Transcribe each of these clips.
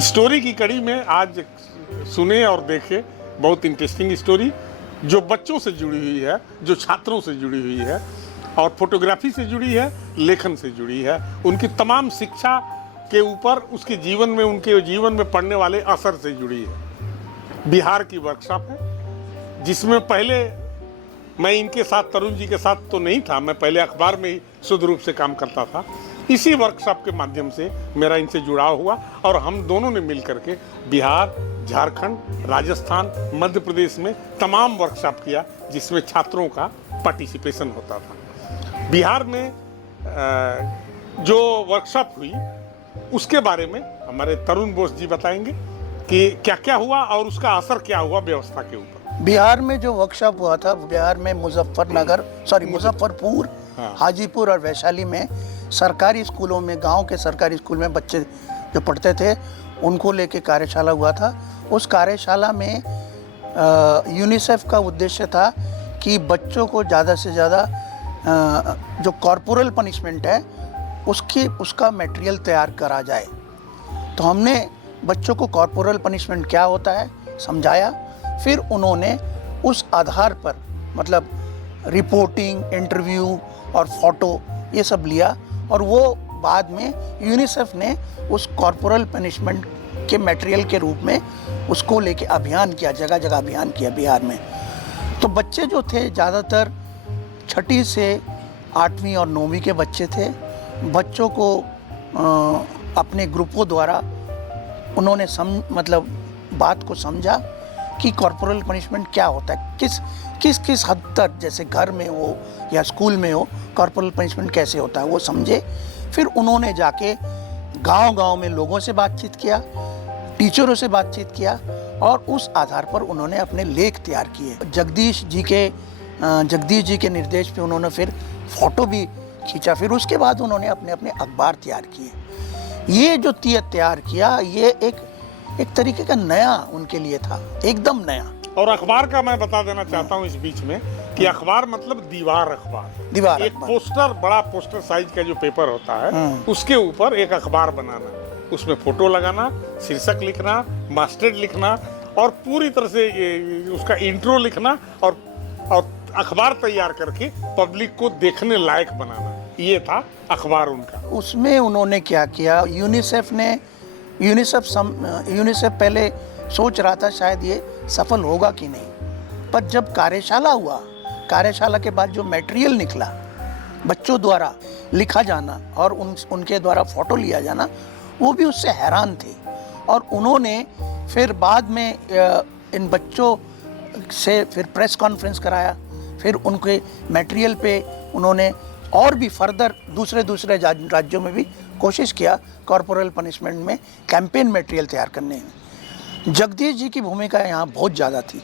Story की कड़ी में आज सुने और देखे बहुत इंटरेस्टिंग स्टोरी जो बच्चों से जुड़ी हुई है, जो छात्रों से जुड़ी हुई है और फोटोग्राफी से जुड़ी है, लेखन से जुड़ी है, उनकी तमाम शिक्षा के ऊपर उसके जीवन में, उनके जीवन में पड़ने वाले असर से जुड़ी है। बिहार की वर्कशॉप है जिसमें पहले मैं इनके साथ, तरुण जी के साथ तो नहीं था, मैं पहले अखबार में ही शुद्ध रूप से काम करता था। इसी वर्कशॉप के माध्यम से मेरा इनसे जुड़ाव हुआ और हम दोनों ने मिल करके बिहार, झारखंड, राजस्थान, मध्य प्रदेश में तमाम वर्कशॉप किया जिसमें छात्रों का पार्टिसिपेशन होता था। बिहार में जो वर्कशॉप हुई उसके बारे में हमारे तरुण बोस जी बताएंगे कि क्या क्या हुआ और उसका असर क्या हुआ व्यवस्था के ऊपर। बिहार में जो वर्कशॉप हुआ था, बिहार में मुजफ्फरपुर, हाँ। हाजीपुर और वैशाली में सरकारी स्कूलों में, गांव के सरकारी स्कूल में बच्चे जो पढ़ते थे उनको लेके कार्यशाला हुआ था। उस कार्यशाला में यूनिसेफ का उद्देश्य था कि बच्चों को ज़्यादा से ज़्यादा जो कॉर्पोरल पनिशमेंट है उसका मटेरियल तैयार करा जाए। तो हमने बच्चों को कॉर्पोरल पनिशमेंट क्या होता है समझाया। फिर उन्होंने उस आधार पर मतलब रिपोर्टिंग, इंटरव्यू और फोटो ये सब लिया और वो बाद में यूनिसेफ ने उस कॉर्पोरल पनिशमेंट के मटेरियल के रूप में उसको लेके अभियान किया, जगह जगह अभियान किया बिहार में। तो बच्चे जो थे ज़्यादातर 6ठी से 8वीं और 9वीं के बच्चे थे। बच्चों को अपने ग्रुपों द्वारा उन्होंने मतलब बात को समझा कि कॉर्पोरल पनिशमेंट क्या होता है, किस हद तक, जैसे घर में हो या स्कूल में हो, कॉर्पोरल पनिशमेंट कैसे होता है वो समझे। फिर उन्होंने जाके गांव-गांव में लोगों से बातचीत किया, टीचरों से बातचीत किया और उस आधार पर उन्होंने अपने लेख तैयार किए। जगदीश जी के निर्देश पे उन्होंने फिर फोटो भी खींचा। फिर उसके बाद उन्होंने अपने अपने अखबार तैयार किए। ये जो तैयार किया ये एक तरीके का नया उनके लिए था, एकदम नया। और अखबार का मैं बता देना चाहता हूँ इस बीच में कि अखबार मतलब दीवार अखबार, एक पोस्टर, बड़ा पोस्टर साइज का जो पेपर होता है उसके ऊपर एक अखबार बनाना, उसमें फोटो लगाना, शीर्षक लिखना, मास्टर्ड लिखना और पूरी तरह से उसका इंट्रो लिखना और अखबार तैयार करके पब्लिक को देखने लायक बनाना, ये था अखबार उनका। उसमें उन्होंने क्या किया, यूनिसेफ पहले सोच रहा था शायद ये सफल होगा कि नहीं, पर जब कार्यशाला हुआ, कार्यशाला के बाद जो मटेरियल निकला, बच्चों द्वारा लिखा जाना और उनके द्वारा फोटो लिया जाना, वो भी उससे हैरान थे। और उन्होंने फिर बाद में इन बच्चों से फिर प्रेस कॉन्फ्रेंस कराया। फिर उनके मटेरियल पे उन्होंने और भी फर्दर दूसरे राज्यों में भी कोशिश किया कॉर्पोरल पनिशमेंट में कैंपेन मटेरियल तैयार करने में। जगदीश जी की भूमिका यहाँ बहुत ज़्यादा थी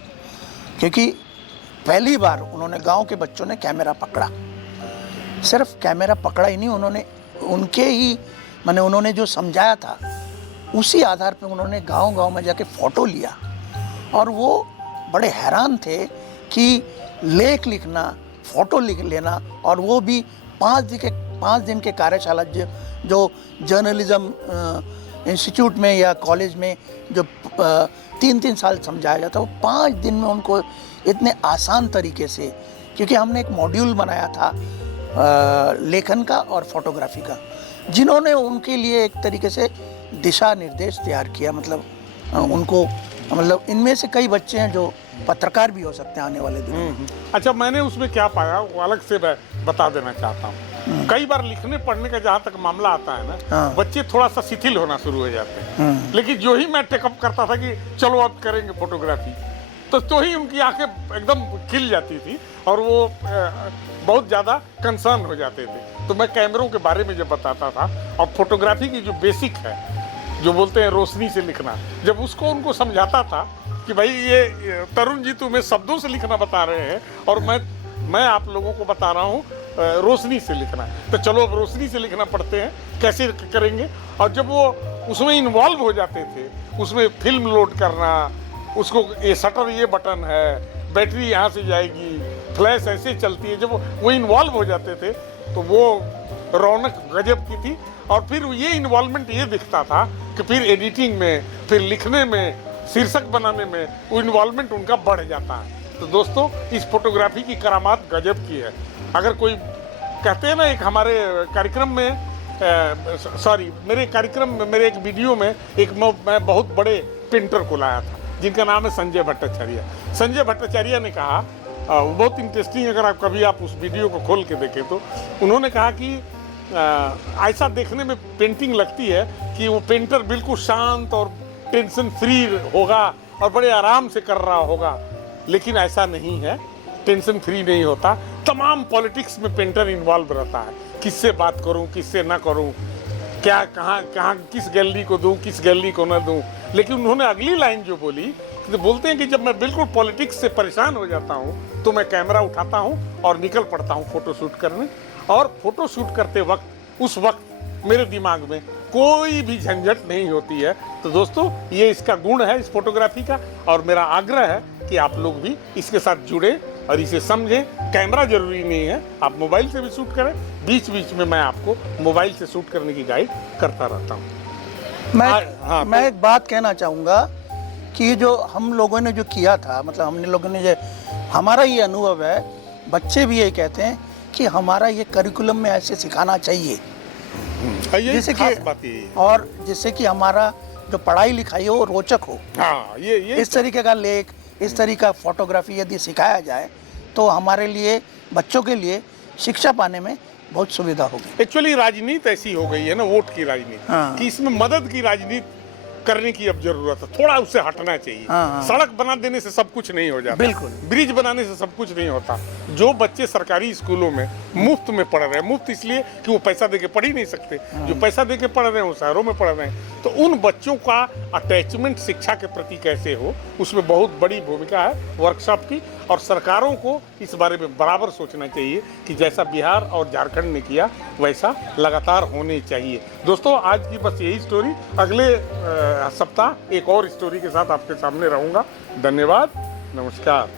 क्योंकि पहली बार उन्होंने गांव के बच्चों ने कैमरा पकड़ा। सिर्फ कैमरा पकड़ा ही नहीं, उन्होंने जो समझाया था उसी आधार पर उन्होंने गांव में जाके फ़ोटो लिया और वो बड़े हैरान थे कि लेख लिखना, फ़ोटो लिख लेना और वो भी 5 दिन के कार्यशाला जो जर्नलिज्म इंस्टीट्यूट में या कॉलेज में जो 3 साल समझाया जाता, वो 5 दिन में उनको इतने आसान तरीके से, क्योंकि हमने एक मॉड्यूल बनाया था लेखन का और फोटोग्राफी का, जिन्होंने उनके लिए एक तरीके से दिशा निर्देश तैयार किया। मतलब इनमें से कई बच्चे हैं जो पत्रकार भी हो सकते हैं आने वाले दिनों। अच्छा, मैंने उसमें क्या पाया वो अलग से बता देना चाहता हूँ। कई बार लिखने पढ़ने का जहाँ तक मामला आता है ना, बच्चे थोड़ा सा शिथिल होना शुरू हो जाते हैं। लेकिन जो ही मैं टेकअप करता था कि चलो अब करेंगे फोटोग्राफी, तो ही उनकी आंखें एकदम खिल जाती थी और वो बहुत ज़्यादा कंसर्न हो जाते थे। तो मैं कैमरों के बारे में जब बताता था और फोटोग्राफी की जो बेसिक है, जो बोलते हैं रोशनी से लिखना, जब उसको उनको समझाता था कि भाई ये तरुण जी तुम्हें शब्दों से लिखना बता रहे हैं और मैं आप लोगों को बता रहा हूँ रोशनी से लिखना, तो चलो अब रोशनी से लिखना पढ़ते हैं, कैसे करेंगे। और जब वो उसमें इन्वॉल्व हो जाते थे, उसमें फिल्म लोड करना, उसको ये शटर, ये बटन है, बैटरी यहाँ से जाएगी, फ्लैश ऐसे चलती है, जब वो इन्वॉल्व हो जाते थे तो वो रौनक गजब की थी। और फिर ये इन्वॉल्वमेंट ये दिखता था कि फिर एडिटिंग में, फिर लिखने में, शीर्षक बनाने में वो इन्वॉल्वमेंट उनका बढ़ जाता है। तो दोस्तों, इस फोटोग्राफी की करामात गजब की है। अगर कोई कहते हैं ना, एक हमारे कार्यक्रम में मेरे कार्यक्रम में, मेरे एक वीडियो में मैं बहुत बड़े पेंटर को लाया था जिनका नाम है संजय भट्टाचार्य। संजय भट्टाचार्य ने कहा, बहुत इंटरेस्टिंग, अगर आप कभी उस वीडियो को खोल के देखें तो उन्होंने कहा कि ऐसा देखने में पेंटिंग लगती है कि वो पेंटर बिल्कुल शांत और टेंशन फ्री होगा और बड़े आराम से कर रहा होगा, लेकिन ऐसा नहीं है। टेंशन फ्री नहीं होता। तमाम पॉलिटिक्स में पेंटर इन्वॉल्व रहता है, किससे बात करूं, किससे ना करूं, क्या कहाँ कहाँ किस गैलरी को दूं, किस गैलरी को ना दूं। लेकिन उन्होंने अगली लाइन जो बोली, तो बोलते हैं कि जब मैं बिल्कुल पॉलिटिक्स से परेशान हो जाता हूं तो मैं कैमरा उठाता हूं और निकल पड़ता हूं फोटो शूट करने। और फोटो शूट करते वक्त, उस वक्त मेरे दिमाग में कोई भी झंझट नहीं होती है। तो दोस्तों, ये इसका गुण है इस फोटोग्राफी का, और मेरा आग्रह है कि आप लोग भी इसके साथ जुड़े और इसे समझें। कैमरा जरूरी नहीं है, आप मोबाइल से भी शूट करें। बीच बीच में मैं आपको मोबाइल से शूट करने की गाइड करता रहता हूँ। मैं एक बात कहना चाहूँगा कि जो हम लोगों ने जो किया था, मतलब हमने लोगों ने जो, हमारा ये अनुभव है, बच्चे भी यही कहते हैं कि हमारा ये करिकुलम में ऐसे सिखाना चाहिए, जैसे कि और जिससे कि हमारा जो पढ़ाई लिखाई हो वो रोचक हो। हाँ, ये इस तरीके का लेख, इस तरीके का फोटोग्राफी यदि सिखाया जाए तो हमारे लिए, बच्चों के लिए शिक्षा पाने में बहुत सुविधा होगी। एक्चुअली राजनीति ऐसी हो गई है ना, वोट की राजनीति, हाँ। कि इसमें मदद की राजनीति करने की अब जरूरत है। थोड़ा उससे हटना चाहिए। हाँ। सड़क बना देने से सब कुछ नहीं हो जाता, बिल्कुल। ब्रिज बनाने से सब कुछ नहीं होता। जो बच्चे सरकारी स्कूलों में मुफ्त में पढ़ रहे हैं, मुफ्त इसलिए कि वो पैसा देके पढ़ ही नहीं सकते, जो पैसा देके पढ़ रहे हैं वो शहरों में पढ़ रहे हैं, तो उन बच्चों का अटैचमेंट शिक्षा के प्रति कैसे हो, उसमें बहुत बड़ी भूमिका है वर्कशॉप की। और सरकारों को इस बारे में बराबर सोचना चाहिए कि जैसा बिहार और झारखंड ने किया वैसा लगातार होने चाहिए। दोस्तों, आज की बस यही स्टोरी। अगले सप्ताह एक और स्टोरी के साथ आपके सामने रहूँगा। धन्यवाद, नमस्कार।